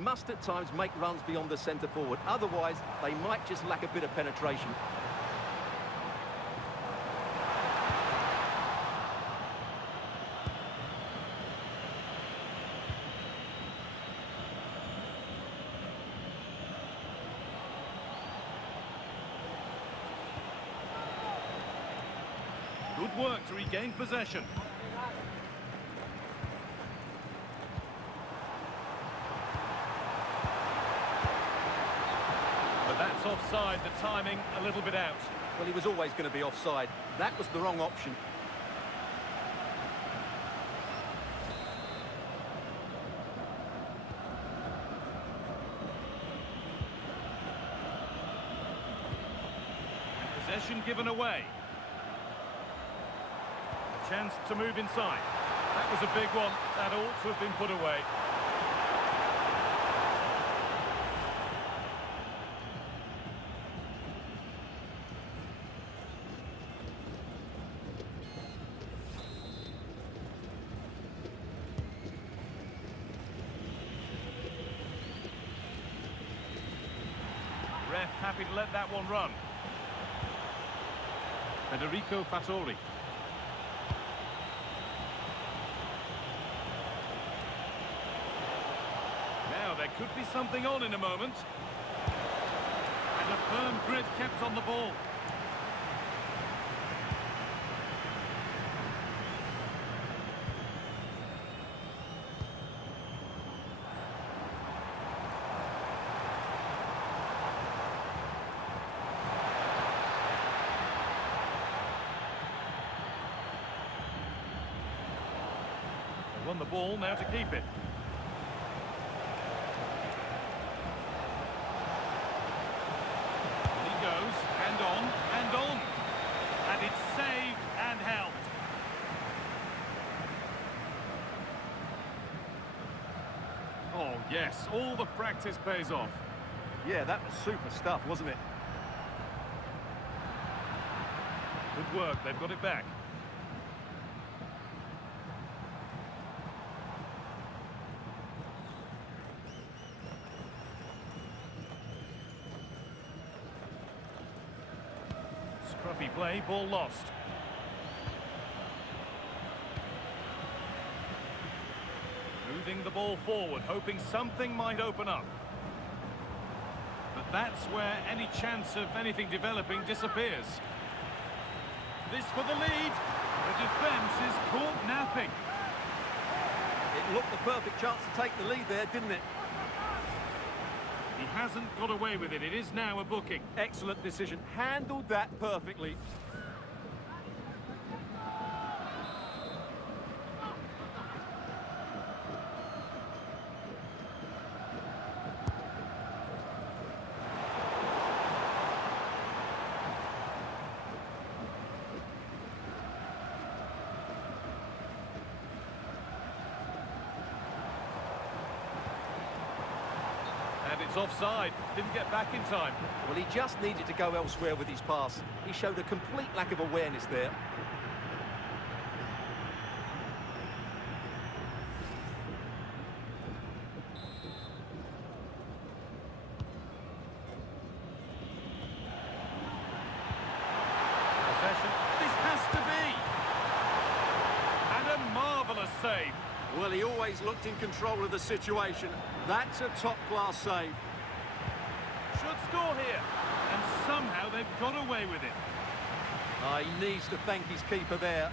must at times make runs beyond the centre forward. Otherwise, they might just lack a bit of penetration. Good work to regain possession. But that's offside, the timing a little bit out. Well, he was always going to be offside. That was the wrong option. Possession given away. Chance to move inside. That was a big one. That ought to have been put away. Ref happy to let that one run. Federico Fattori. Now there could be something on in a moment. And a firm grip kept on the ball. They won the ball, now to keep it. Goes, and on, and on. And it's saved and helped. Oh, yes, all the practice pays off. Yeah, that was super stuff, wasn't it? Good work, they've got it back. Scruffy play, ball lost. Moving the ball forward, hoping something might open up. But that's where any chance of anything developing disappears. This for the lead. The defence is caught napping. It looked the perfect chance to take the lead there, didn't it? He hasn't got away with it. It is now a booking. Excellent decision. Handled that perfectly. And it's offside. Didn't get back in time. Well, he just needed to go elsewhere with his pass. He showed a complete lack of awareness there. Possession. This has to be. And a marvellous save. Well, he always looked in control of the situation. That's a top-class save. Should score here. And somehow they've got away with it. He needs to thank his keeper there.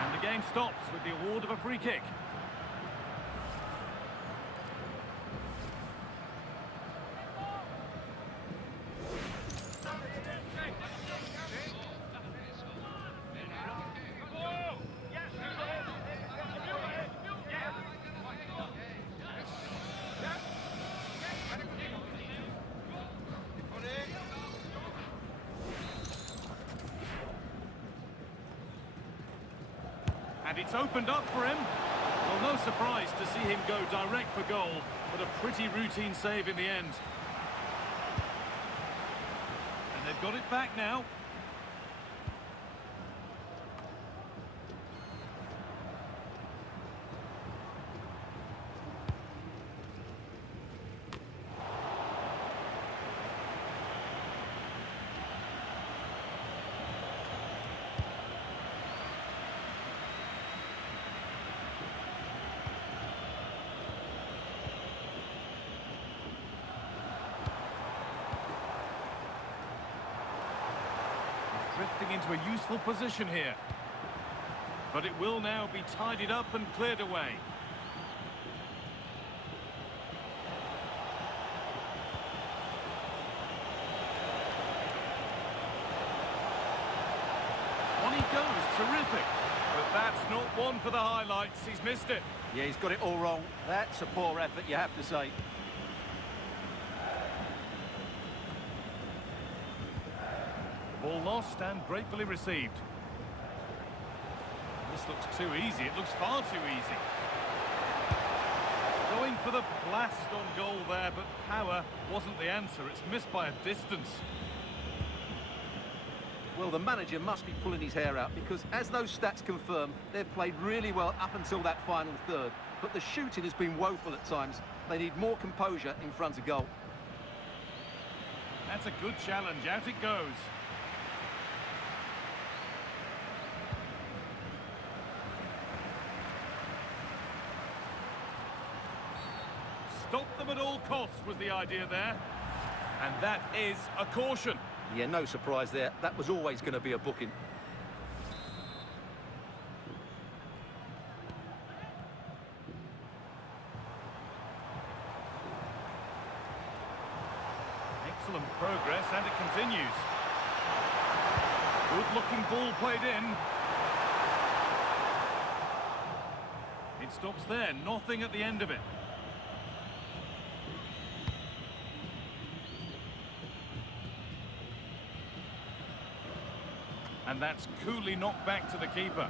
And the game stops with the award of a free kick. And it's opened up for him. Well, no surprise to see him go direct for goal, but a pretty routine save in the end. And they've got it back now. Drifting into a useful position here. But it will now be tidied up and cleared away. On he goes, terrific. But that's not one for the highlights, he's missed it. Yeah, he's got it all wrong. That's a poor effort, you have to say. Ball lost and gratefully received. This looks too easy. It looks far too easy. Going for the blast on goal there, but power wasn't the answer. It's missed by a distance. Well, the manager must be pulling his hair out because, as those stats confirm, they've played really well up until that final third. But the shooting has been woeful at times. They need more composure in front of goal. That's a good challenge. Out it goes. Stop them at all costs was the idea there. And that is a caution. Yeah, no surprise there. That was always going to be a booking. Excellent progress, and it continues. Good-looking ball played in. It stops there, nothing at the end of it. And that's coolly knocked back to the keeper.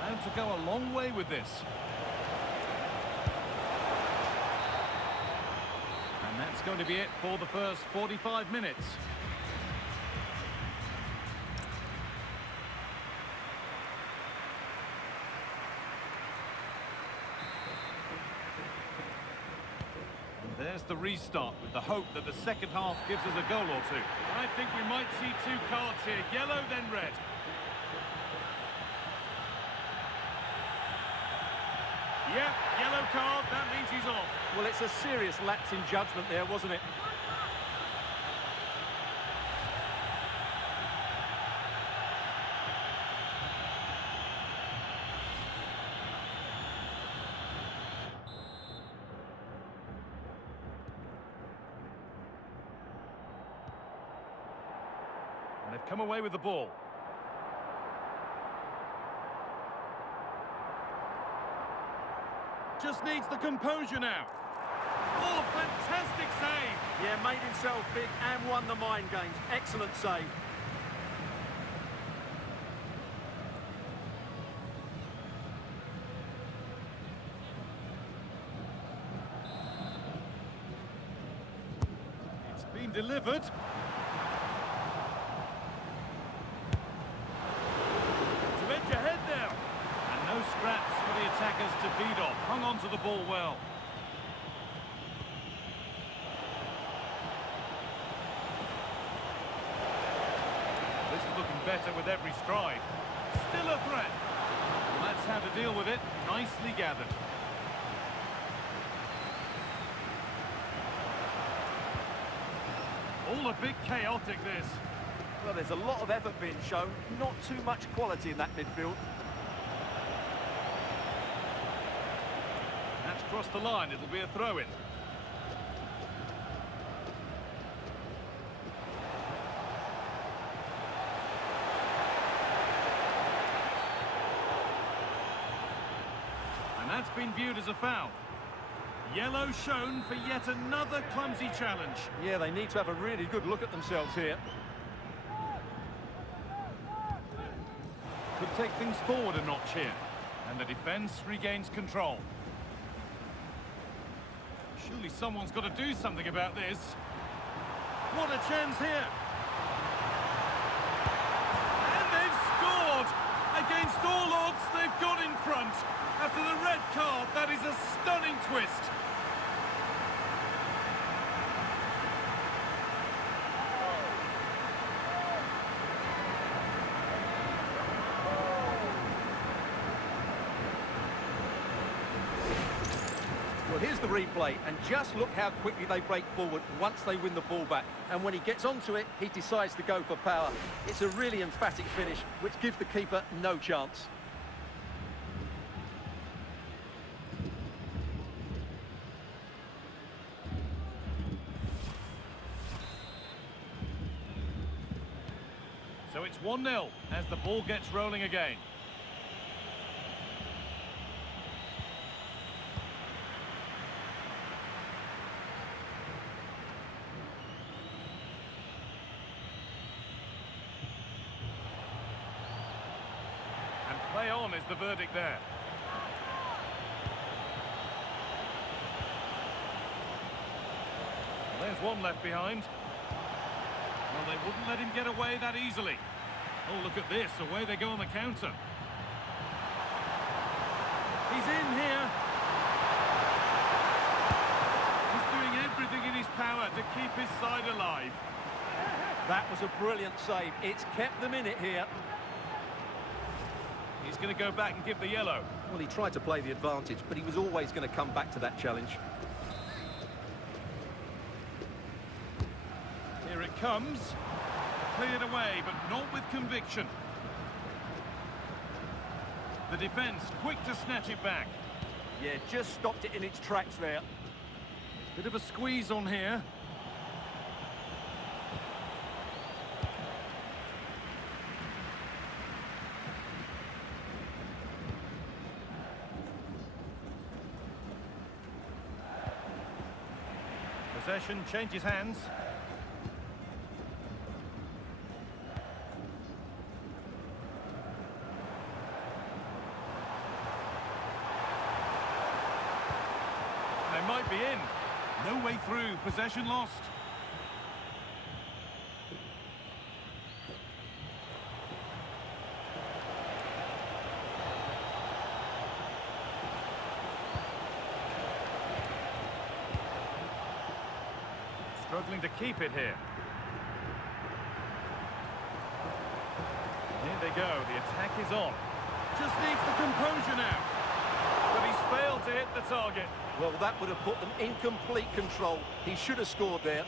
Allowed to go a long way with this. And that's going to be it for the first 45 minutes. There's the restart with the hope that the second half gives us a goal or two. I think we might see two cards here, yellow then red. Yep, yellow card, that means he's off. Well, it's a serious lapse in judgment there, wasn't it? And they've come away with the ball. Just needs the composure now. Oh, fantastic save! Yeah, made himself big and won the mind games. Excellent save. It's been delivered. Ahead now. And no scraps for the attackers to beat off. Hung on to the ball well. This is looking better with every stride. Still a threat. Well, that's how to deal with it. Nicely gathered. All a bit chaotic, this. Well, there's a lot of effort being shown, not too much quality in that midfield. That's crossed the line, it'll be a throw-in. That's been viewed as a foul. Yellow shown for yet another clumsy challenge. Yeah, they need to have a really good look at themselves here. Could take things forward a notch here. And the defence regains control. Surely someone's got to do something about this. What a chance here. And they've scored! Against all odds, they've got in front. After the red card, that is a stunning twist. Well, here's the replay, and just look how quickly they break forward once they win the ball back. And when he gets onto it, he decides to go for power. It's a really emphatic finish, which gives the keeper no chance. So it's 1-0 as the ball gets rolling again. And play on is the verdict there. Well, there's one left behind. Well, they wouldn't let him get away that easily. Oh, look at this. Away they go on the counter. He's in here. He's doing everything in his power to keep his side alive. That was a brilliant save. It's kept them in it here. He's going to go back and give the yellow. Well, he tried to play the advantage, but he was always going to come back to that challenge. Here it comes. Cleared away, but not with conviction. The defence quick to snatch it back. Yeah, just stopped it in its tracks there. Bit of a squeeze on here. Possession changes hands. They might be in. No way through. Possession lost. Struggling to keep it here. Here they go. The attack is on. Just needs the composure now. But he's failed to hit the target. Well, that would have put them in complete control. He should have scored there.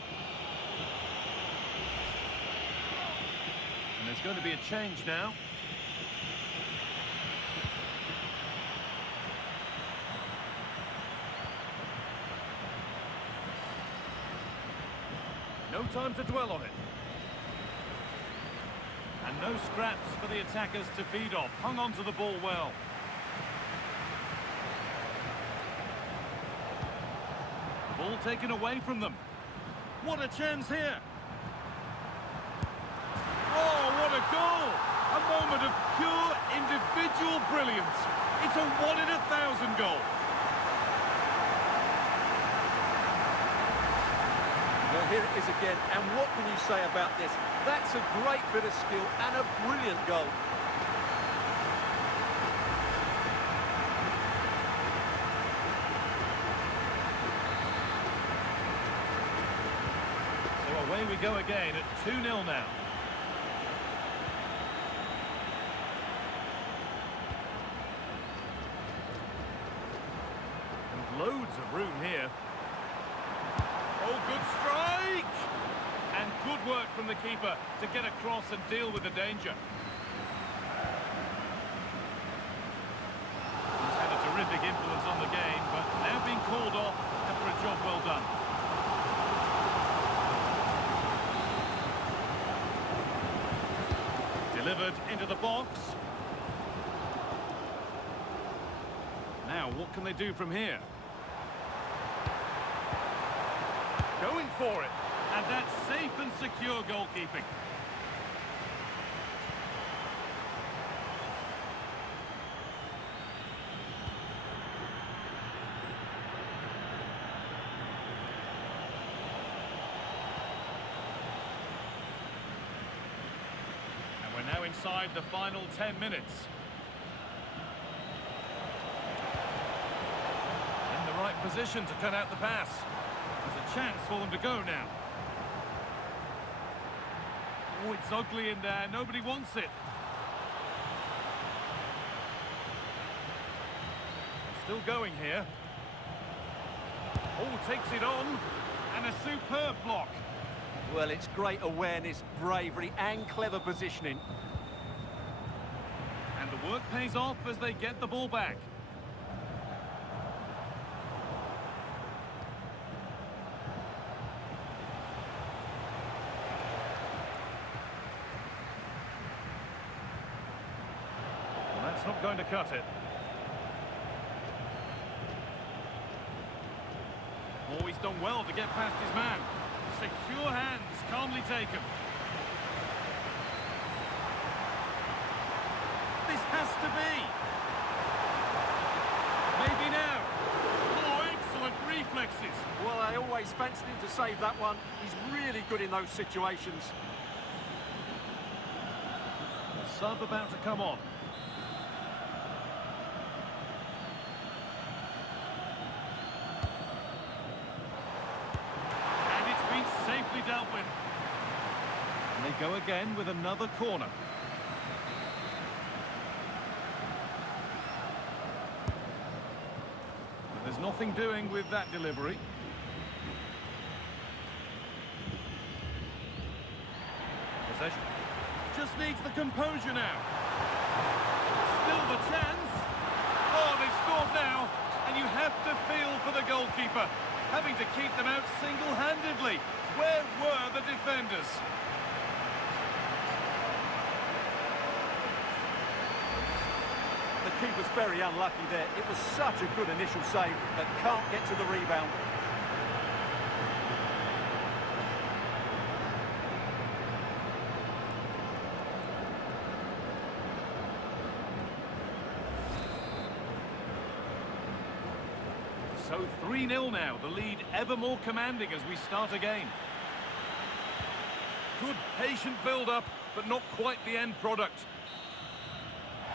And there's going to be a change now. No time to dwell on it. And no scraps for the attackers to feed off. Hung on to the ball well. The ball taken away from them. What a chance here. Oh, what a goal! A moment of pure individual brilliance. It's a 1 in 1,000 goal. Well, here it is again, and what can you say about this? That's a great bit of skill and a brilliant goal. So away we go again at 2-0 now. And loads of room here. Oh, good strike! And good work from the keeper to get across and deal with the danger. He's had a terrific influence on the game, but now being called off after a job well done. Delivered into the box. Now what can they do from here? Going for it. And that's safe and secure goalkeeping. And we're now inside the final 10 minutes. In the right position to cut out the pass. There's a chance for them to go now. Oh, it's ugly in there. Nobody wants it. Still going here. Oh, takes it on. And a superb block. Well, it's great awareness, bravery and clever positioning. And the work pays off as they get the ball back. That's not going to cut it. Oh, he's done well to get past his man. Secure hands, calmly taken. This has to be. Maybe now. Oh, excellent reflexes. Well, I always fancied him to save that one. He's really good in those situations. A sub about to come on. Safely dealt with. And they go again with another corner. But there's nothing doing with that delivery. Possession. Just needs the composure now. Still the chance. Oh, they've scored now. And you have to feel for the goalkeeper, having to keep them out single-handedly. Where were the defenders? The keeper's very unlucky there. It was such a good initial save, but can't get to the rebound. So 3-0 now, the lead ever more commanding as we start again. Good patient build-up, but not quite the end product.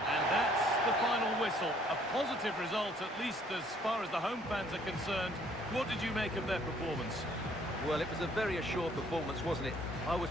And that's the final whistle. A positive result, at least as far as the home fans are concerned. What did you make of their performance? Well, it was a very assured performance, wasn't it? I was